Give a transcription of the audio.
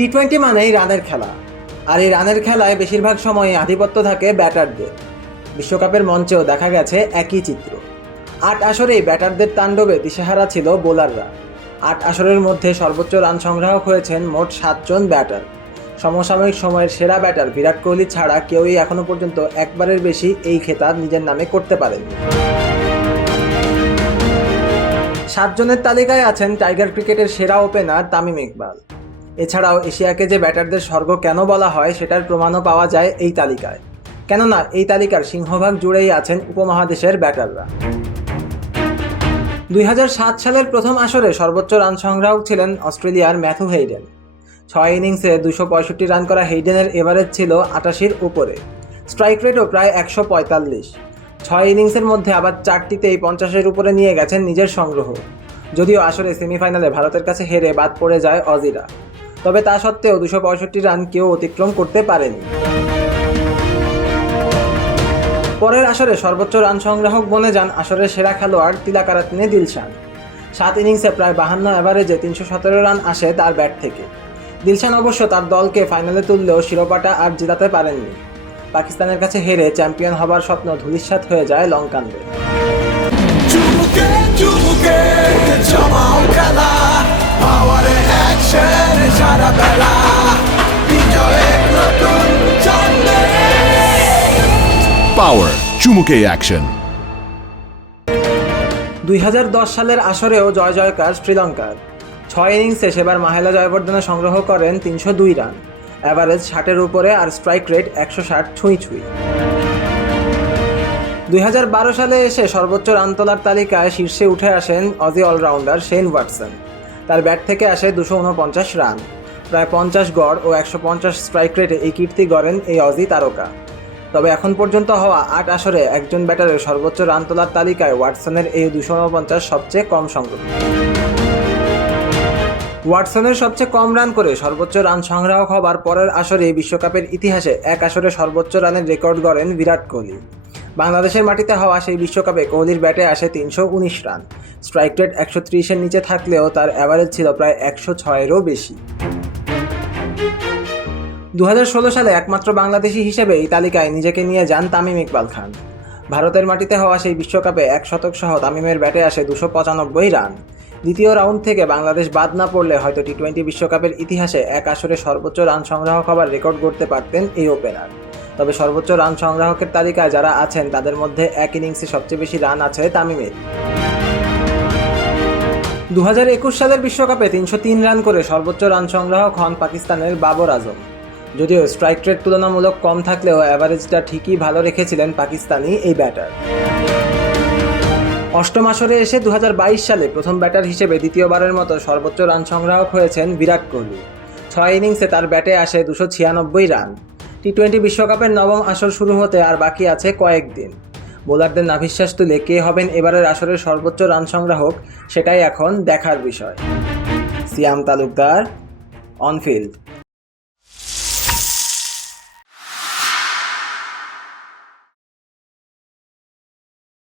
টি-20 মানেই রানের খেলা, আর এই রানের খেলায় বেশিরভাগ সময়ই আধিপত্য থাকে ব্যাটারদের। বিশ্বকাপের মঞ্চেও দেখা গেছে একই চিত্র। ৮ আসরেই ব্যাটারদের তাণ্ডবে দিশেহারা ছিল বোলাররা। ৮ আসরের মধ্যে সর্বোচ্চ রান সংগ্রাহক হয়েছেন মোট ৭ জন ব্যাটার। সমসাময়িক সময়ের সেরা ব্যাটার বিরাট কোহলি ছাড়া কেউই এখনো পর্যন্ত একবারের বেশি এই খেতাব নিজের নামে করতে পারেননি। ৭ জনের তালিকায় আছেন টাইগার ক্রিকেটের সেরা ওপেনার তামিম ইকবাল। এছাড়াও এশিয়াকে যে ব্যাটারদের স্বর্গ কেন বলা হয় সেটার প্রমাণও পাওয়া যায় এই তালিকায়। কেননা এই তালিকার সিংহভাগ জুড়েই আছেন উপমহাদেশের ব্যাটাররা। ২০০৭ সালের প্রথম আসরে সর্বোচ্চ রান সংগ্রাহক ছিলেন অস্ট্রেলিয়ার ম্যাথু হেইডেন। ৬ ইনিংসে ২৬৫ রান করা হেইডেনের এভারেজ ছিল ৮৮-র উপরে, স্ট্রাইক রেটও প্রায় ১৪৫। ৬ ইনিংসের মধ্যে আবার ৪টিতেই ৫০-এর উপরে নিয়ে গেছেন নিজের সংগ্রহ। যদিও আসরে সেমিফাইনালে ভারতের কাছে হেরে বাদ পড়ে যায় অজিরা, তবে তা সত্ত্বেও ২৬৫ রান কেউ অতিক্রম করতে পারেনি। পরের আসরে সর্বোচ্চ রান সংগ্রাহক বনে যান আসরের সেরা খেলোয়াড় তিলাকারাত্নে দিলশান। ৭ ইনিংসে প্রায় ৫২ এভারেজে ৩১৭ রান আসে তার ব্যাট থেকে। দিলশান অবশ্য তার দলকে ফাইনালে তুললেও শিরোপাটা আর জেতাতে পারেননি। পাকিস্তানের কাছে হেরে চ্যাম্পিয়ন হবার স্বপ্ন ধূলিসাৎ হয়ে যায় লঙ্কানদের। পাওয়ার চুমুকে অ্যাকশন। ২০১০ সালের আসরেও জয় জয়কার শ্রীলঙ্কার। ৬ ইনিংসে সেবার মাহেলা জয়বর্ধনে সংগ্রহ করেন ৩০২ রান, অ্যাভারেজ ৬০-এর উপরে আর স্ট্রাইক রেট ১৬০ ছুঁই। ২০১২ সালে এসে সর্বোচ্চ রান তোলার তালিকায় শীর্ষে উঠে আসেন অজি অলরাউন্ডার শেন ওয়াটসন। তার ব্যাট থেকে আসে ২৪৯ রান, প্রায় ৫০ গড় ও ১৫০ স্ট্রাইক রেটে এই কীর্তি গড়েন এই অজি তারকা। তবে এখন পর্যন্ত হওয়া ৮ আসরে একজন ব্যাটারের সর্বোচ্চ রান তোলার তালিকায় ওয়াটসনের এই ২৪৯ সবচেয়ে কম সংগ্রহ। ওয়াটসনের সবচেয়ে কম রান করে সর্বোচ্চ রান সংগ্রাহক হবার পরের আসরে বিশ্বকাপের ইতিহাসে এক আসরে সর্বোচ্চ রানের রেকর্ড গড়েন বিরাট কোহলি। বাংলাদেশের মাটিতে হওয়া সেই বিশ্বকাপে কোহলির ব্যাটে আসে ৩১৯ রান, স্ট্রাইক রেট ১৩০-এর নিচে থাকলেও তার অ্যাভারেজ ছিল প্রায় ১০৬-এরও বেশি। ২০১৬ সালে একমাত্র বাংলাদেশি হিসেবে এই তালিকায় নিজেকে নিয়ে যান তামিম ইকবাল খান। ভারতের মাটিতে হওয়া সেই বিশ্বকাপে ১ শতক সহ তামিমের ব্যাটে আসে ২৯৫ রান। দ্বিতীয় রাউন্ড থেকে বাংলাদেশ বাদ না পড়লে হয়তো টি-20 বিশ্বকাপের ইতিহাসে এক আসরে সর্বোচ্চ রান সংগ্রাহক হবার রেকর্ড গড়তে পারতেন এই ওপেনার। তবে সর্বোচ্চ রান সংগ্রাহকের তালিকায় যারা আছেন তাদের মধ্যে এক ইনিংসে সবচেয়ে বেশি রান আছে তামিমের। ২০২১ সালের বিশ্বকাপে ৩০৩ রান করে সর্বোচ্চ রান সংগ্রাহক হন পাকিস্তানের বাবর আজম। যদিও স্ট্রাইক রেট তুলনামূলক কম থাকলেও অ্যাভারেজটা ঠিকই ভালো রেখেছিলেন পাকিস্তানি এই ব্যাটার। অষ্টম আসরে এসে ২০২২ সালে প্রথম ব্যাটার হিসেবে দ্বিতীয়বারের মতো সর্বোচ্চ রান সংগ্রাহক হয়েছেন বিরাট কোহলি। ৬ ইনিংসে তার ব্যাটে আসে ২৯৬ রান। টি-20 বিশ্বকাপের নবম আসর শুরু হতে আর বাকি আছে কয়েকদিন। বোলারদের নাভিশ্বাস তুলে কে হবেন এবারের আসরের সর্বোচ্চ রান সংগ্রাহক সেটাই এখন দেখার বিষয়। সিয়াম তালুকদার, অনফিল্ড।